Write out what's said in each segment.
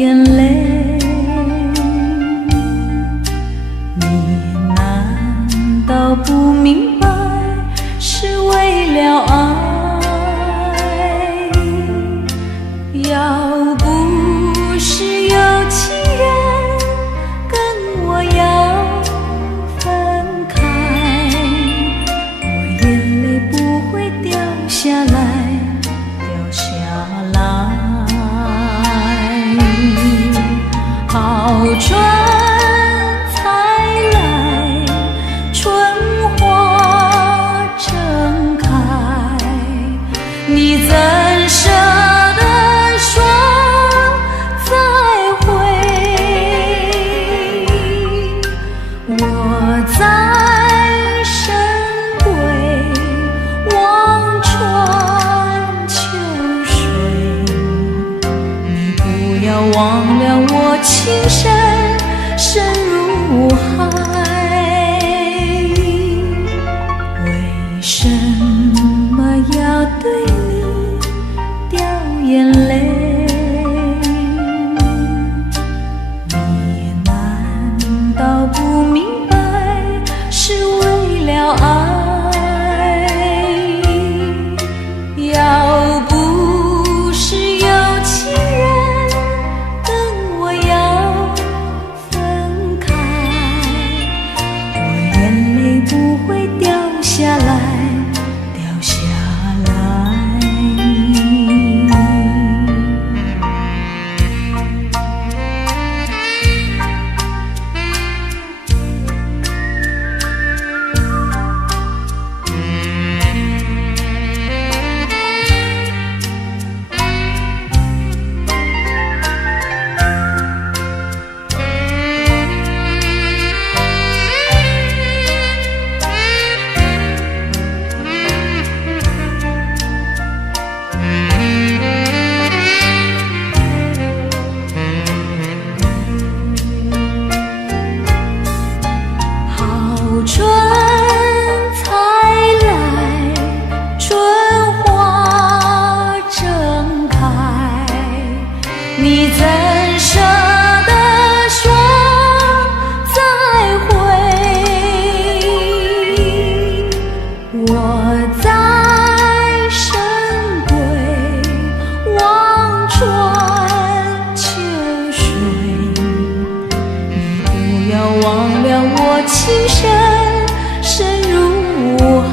眼泪，你难道不明白是为了爱？要不是有情人跟我要分开，我眼泪不会掉下来，掉下来。好春才来，春花正开，你怎舍得说再会？我在深闺望穿秋水，你不要忘了我情深深如海。为什么要对你掉眼泪？你难道不明白是为了爱？要不是有情人跟我要分开，我眼泪不会掉下来，掉下来。好春才来，春花正开，你怎舍得说再会？我在深闺望穿秋水，你不要忘了我情深深如海。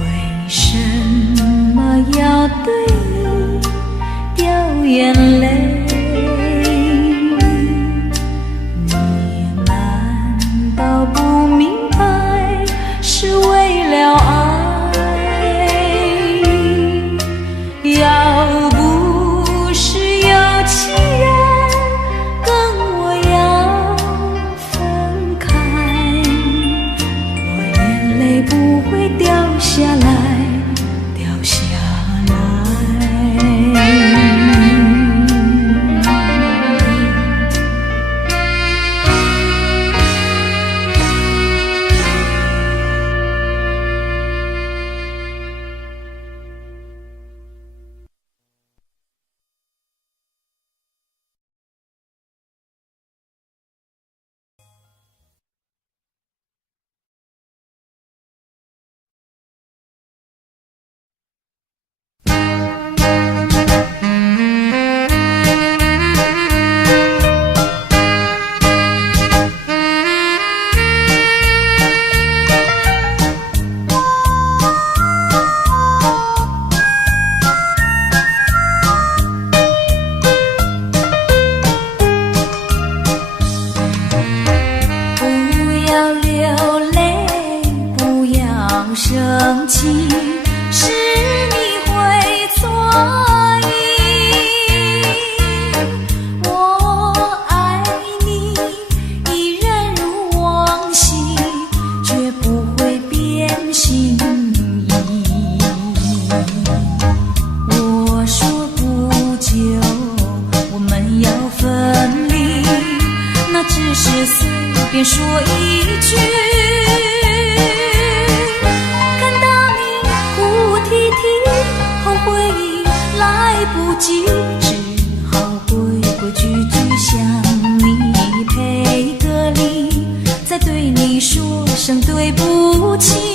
为什么要对你掉眼泪？你难道不明白是为了爱？要不是有情人跟我要分开，我眼泪不会掉下来，掉下来。生气是你会错意，我爱你依然如往昔，绝不会变心意。我说不久我们要分离，那只是随便说一句。看到你哭啼啼，后回忆来来不及，只好规规矩矩向你赔个礼，再对你说声对不起。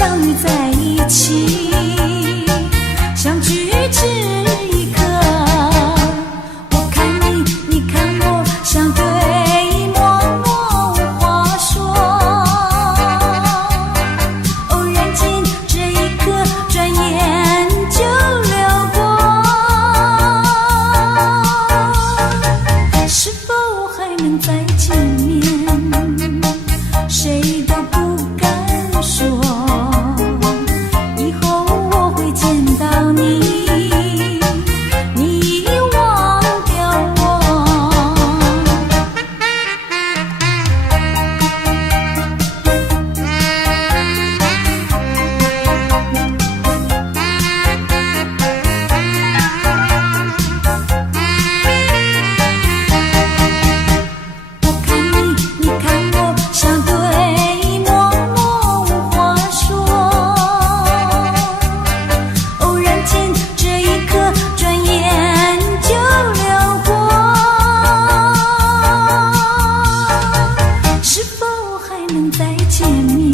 相遇在一起，相聚只一刻。我看你，你看我，相对默默无话说。偶然间这一刻，转眼就流过。是否还能再见面？谁都不敢说，以后我会见到你，你忘掉我。我看你，你看我，相对默默无话说。偶然间这一刻，转眼就流过。是否还能再见面？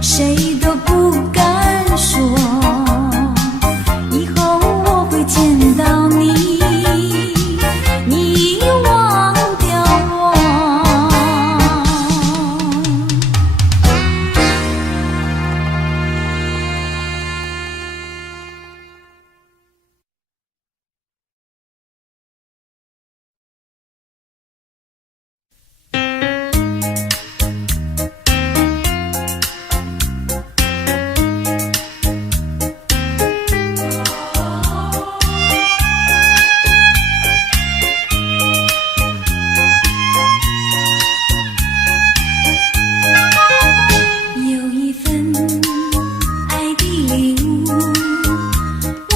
谁都不敢说，以后我会见到你，你忘掉我。有一份爱的礼物，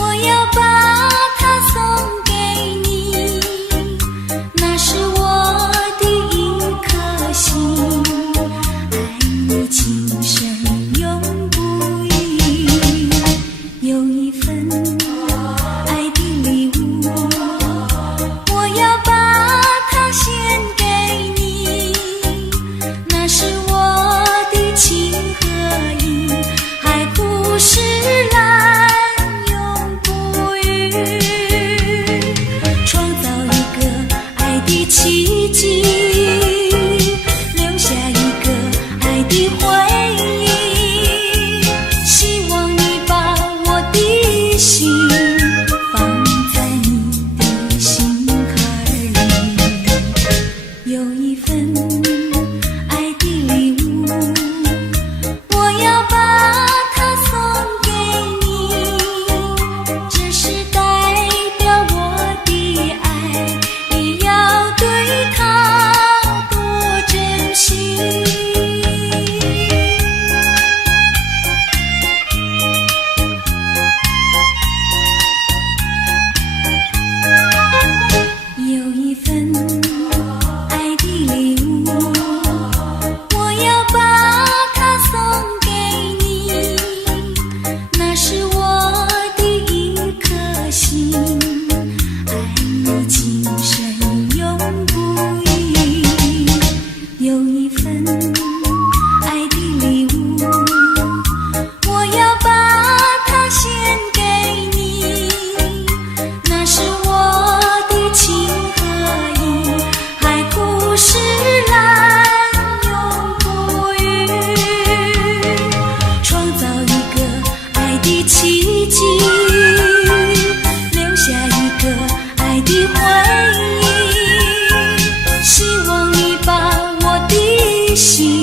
我要把它送给你，那是我的一颗心，爱你情深永不渝。有一份爱的礼物，我要把它献给你，那是我的情和义，海枯石烂永不渝。创造一个爱的奇迹，留下一个爱的回忆，希望你把我的心放在你的心坎里。有一份爱的礼物，我要把它送给你，这是代表我的爱，你要对它多珍惜。有一份爱的礼物，我要把它送给你，那是我的一颗心，爱你情深永不渝。有一份爱的礼物，我要把它献给你，那是我的情和义，海枯石烂永不渝。创造一个爱的奇迹，留下一个爱的回忆，希望你把我的心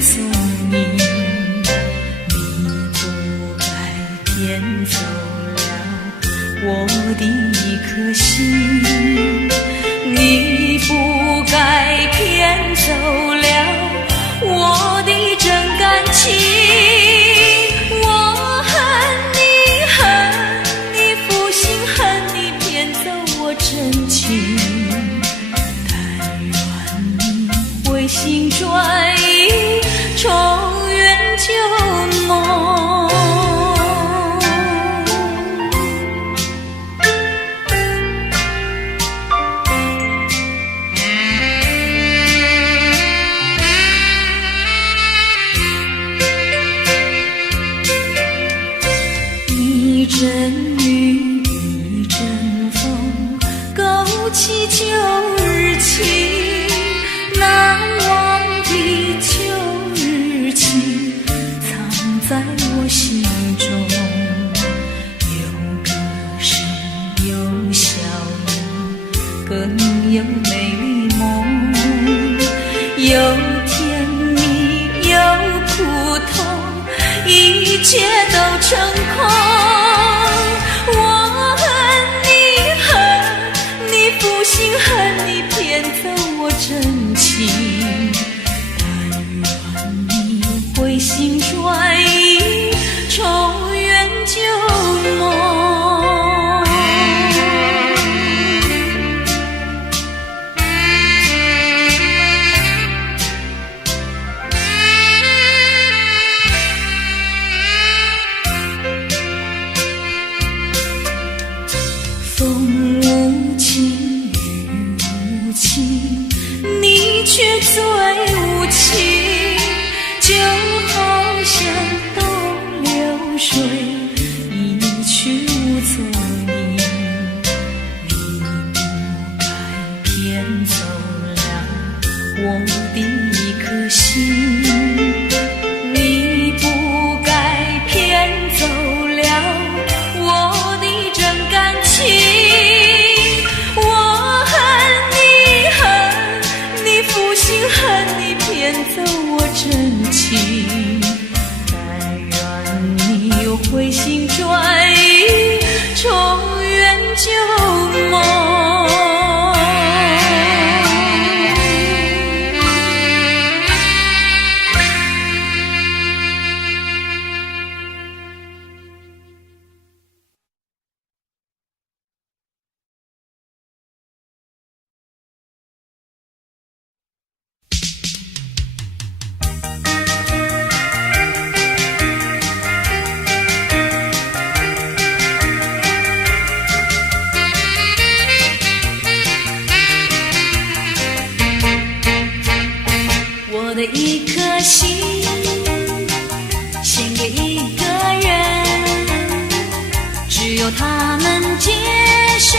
踪影，你不该骗走了我的一颗心，你不该骗走了我的真感情。我恨你，恨你负心，恨你骗走我真情。但愿你回心转意，重圆旧梦。一阵雨，一阵风，勾起旧日情，难忘的旧日情，藏在我心中。有歌声，有笑容，更有美丽梦，有甜蜜，有苦痛，一切都成空。恨你骗走我真情，但愿你回心转意，重圆旧梦。风无情，你却最无情，就好像东流水，一去无踪影。你不该骗走了我的一颗心，你不该骗走了我的真感情。恨你骗走我真情，但愿你又回心转意，重圆旧梦。我的一颗心献给一个人，只有他能接受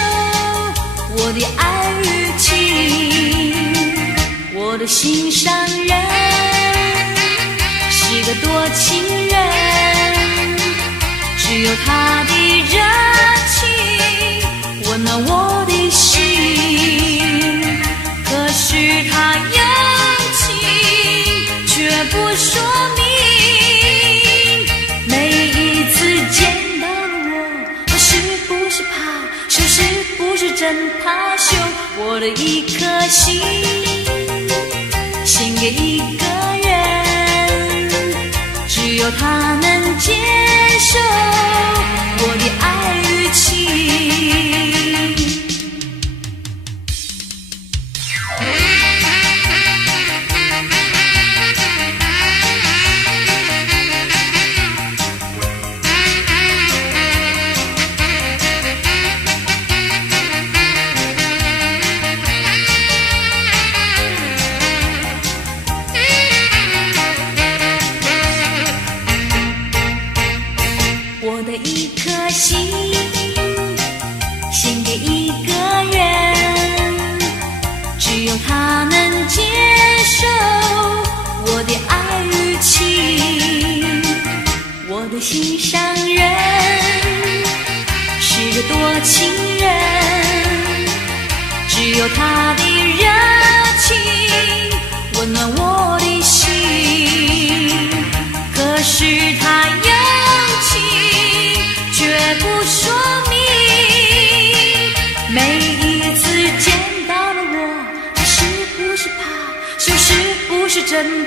我的爱与情。我的心上人是个多情人，只有他的热情温暖我的心。可是他有却不说明，每一次见到我是不是怕羞，是不是真怕羞？我的一颗心献给一个人，只有他能接受我的爱与情。我的一颗心献给一个人，只有他能接受我的爱与情。我的心上人是个多情人，只有他的热情温暖我的心。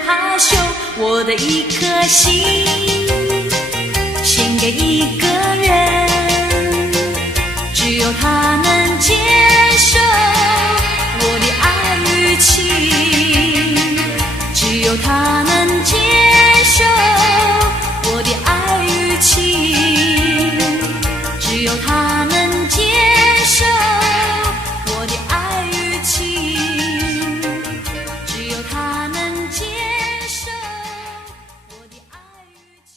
怕羞，我的一颗心献给一个人，只有他能接受我的爱与情，只有他能接受我的爱与情，只有他能接受我的爱与情，只有他能接受我的爱与情。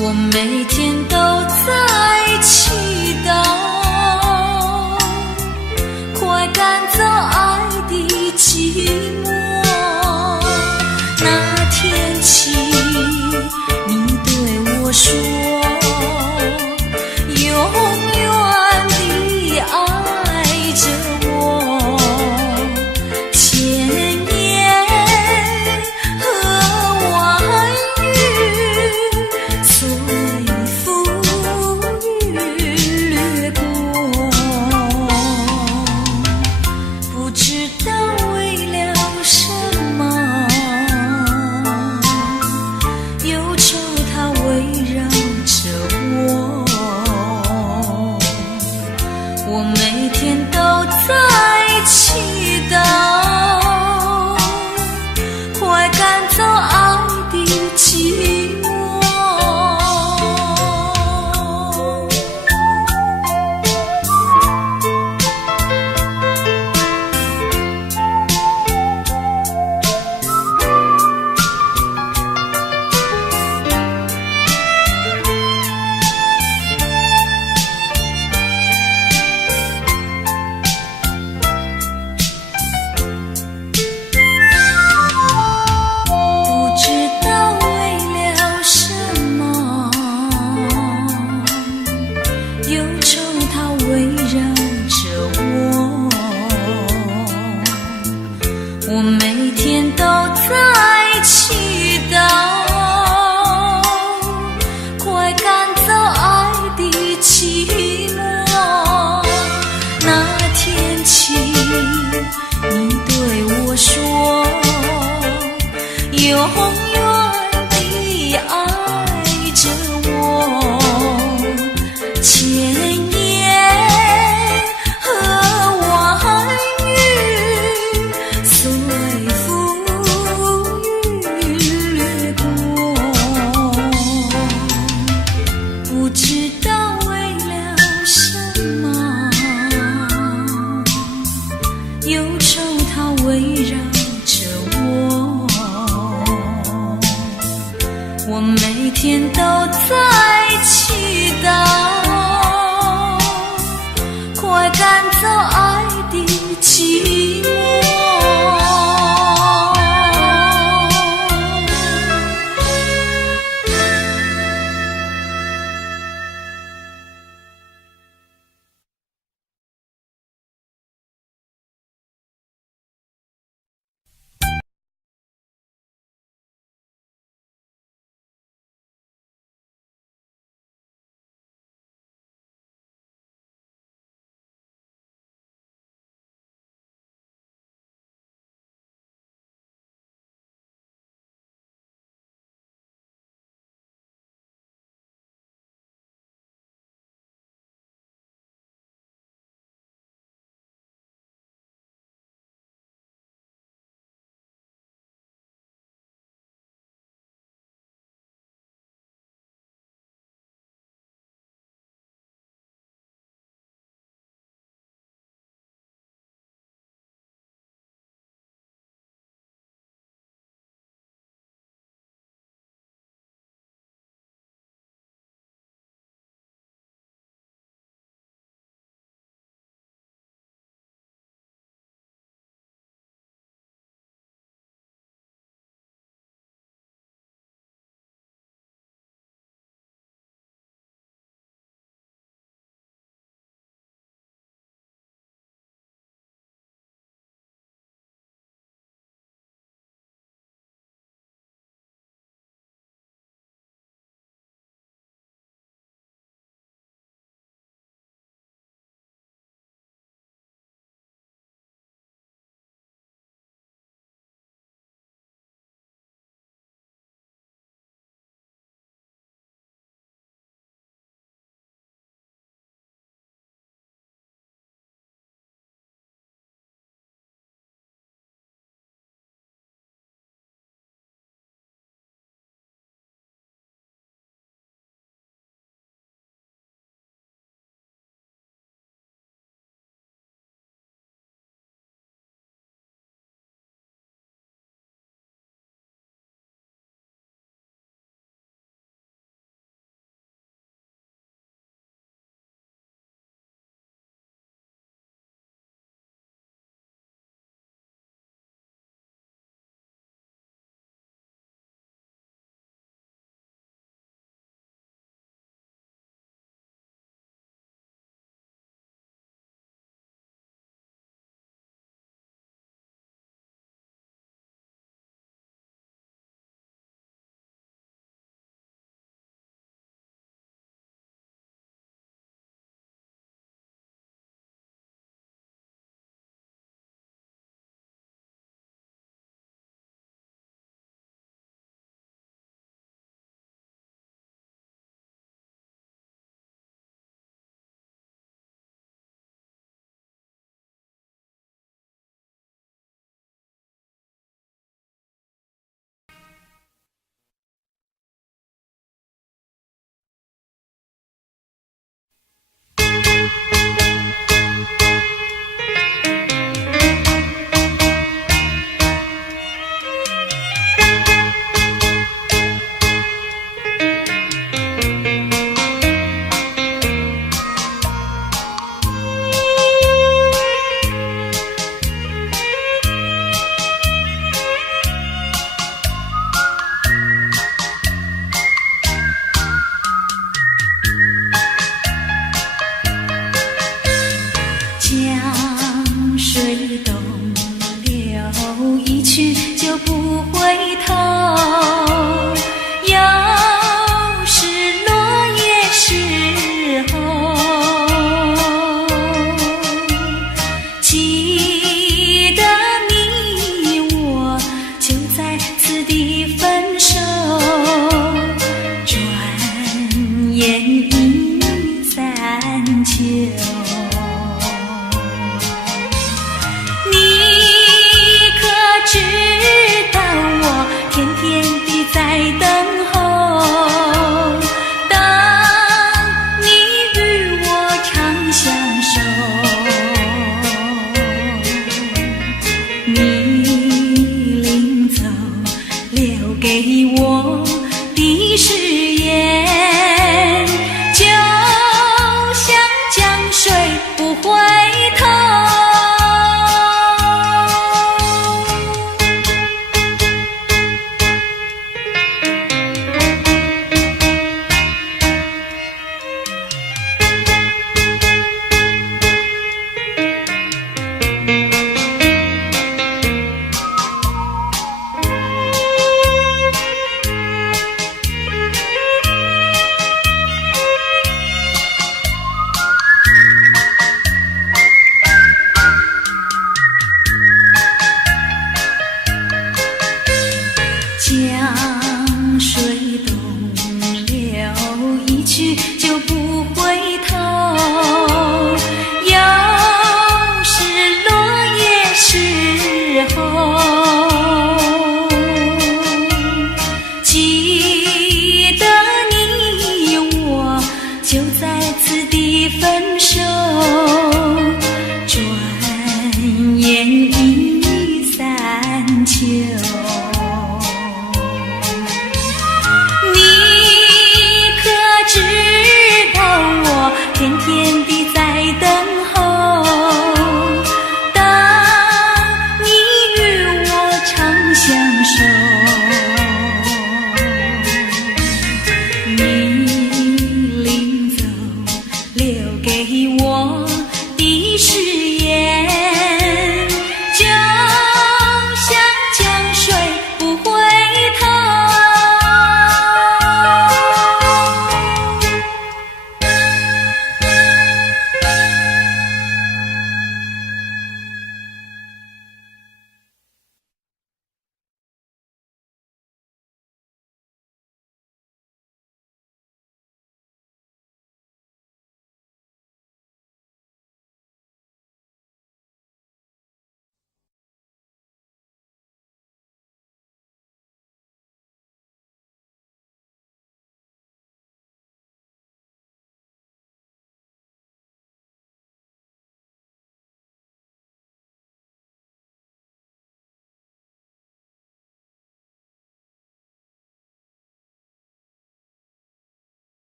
我每天都在祈祷，快赶走爱的寂寞。那天起，你对我说，永远地爱着我，千言和万语随风雨掠过，不知道为了什么，忧愁它围绕着我，我每天都在祈祷，快赶走爱的寂寞。忧愁它围绕着我，我每天都在祈祷，快赶走爱的寂寞。那天起，你对我说，永远地爱着我，千言和万语随风雨掠过，不知道为了什么，忧愁它围绕着我，我每天都在祈祷，快赶走爱的寂寞。此地分手，转眼已三秋。你可知道我天天地在等候，等你与我长相守。你临走留给我的誓言，就像江水不回头。江水东流一去就不回头，又是落叶时候。记得你我就在此地分手，转眼已三秋。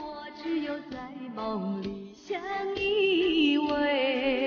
我只有在梦里相依偎。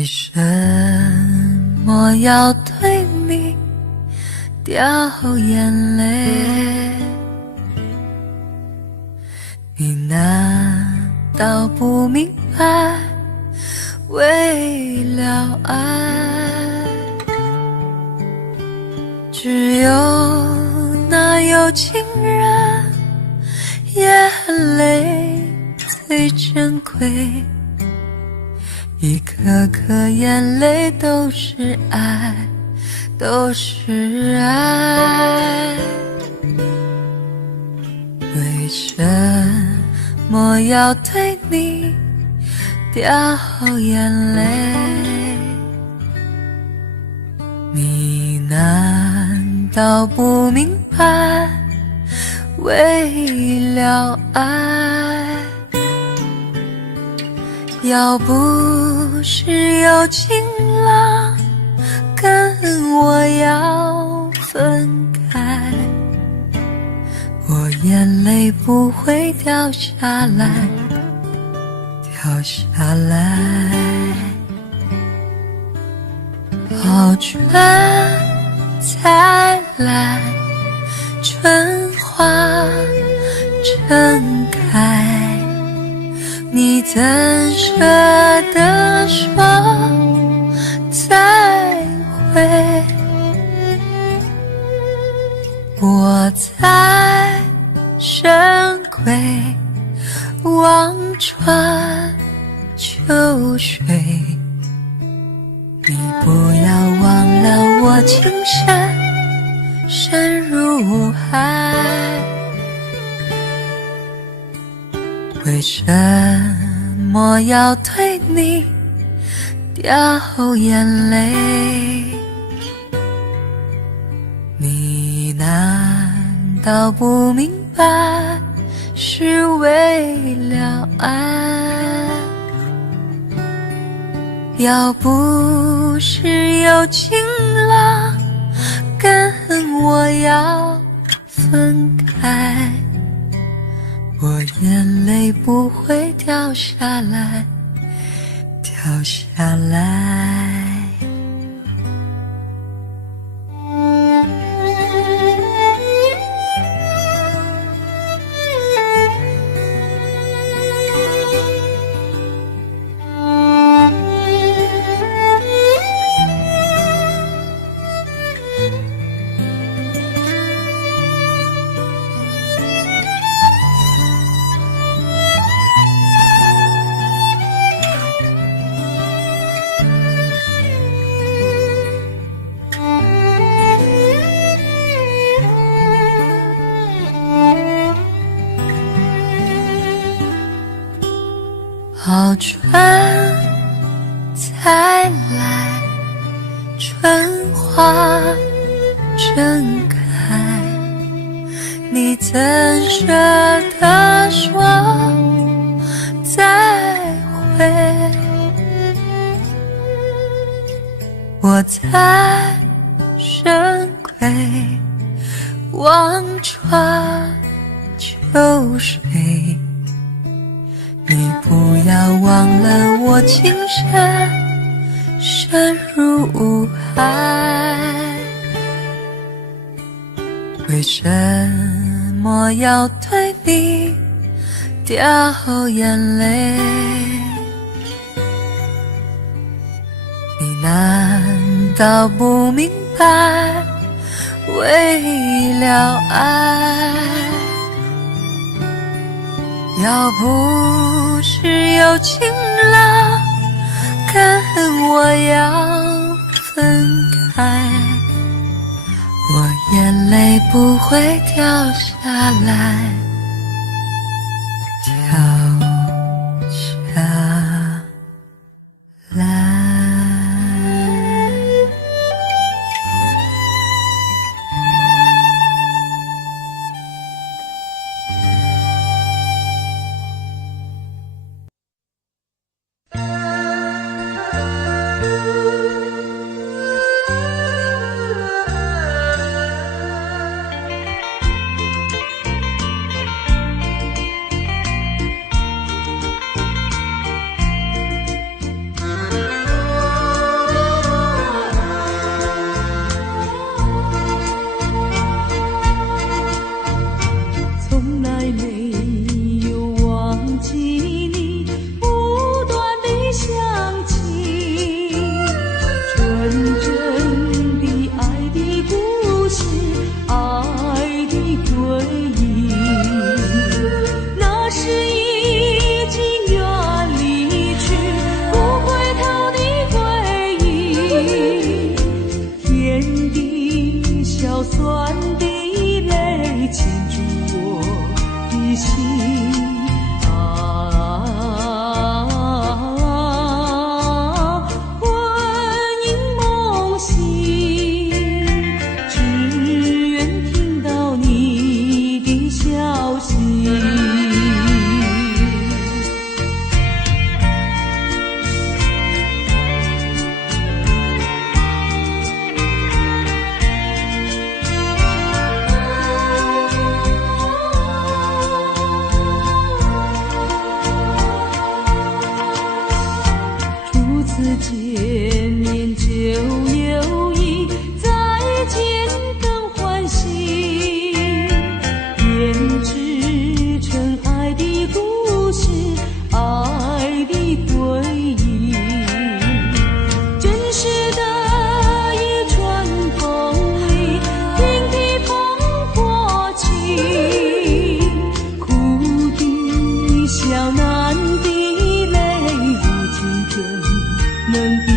为什么要对你掉眼泪。你难道不明白，为了爱，只有那有情人眼泪最珍贵，一颗颗眼泪都是爱，都是爱。为什么要对你掉眼泪？你难道不明白，为了爱，要不是有情郎跟我要分开，我眼泪不会掉下来，掉下来。好春才来，春花正开，你怎舍得说再会？我在深闺望穿秋水，你不要忘了我情深深如海。为什么要对你掉眼泪？你难道不明白，是为了爱？要不是有情郎跟我要分开，我眼泪不会掉下来，掉下来。好春才来，春花正开，你怎舍得说再会？我在深闺望穿秋水，你不要忘了我情深深如海。为什么要对你掉眼泪？你难道不明白，为了爱，要不是有情郎跟我要分开，我眼泪不会掉下来，掉下来。年就有一再见更欢喜，编织成爱的故事，爱的回忆，真实的一串风里，听地风过去，哭的笑难的泪，如今怎能比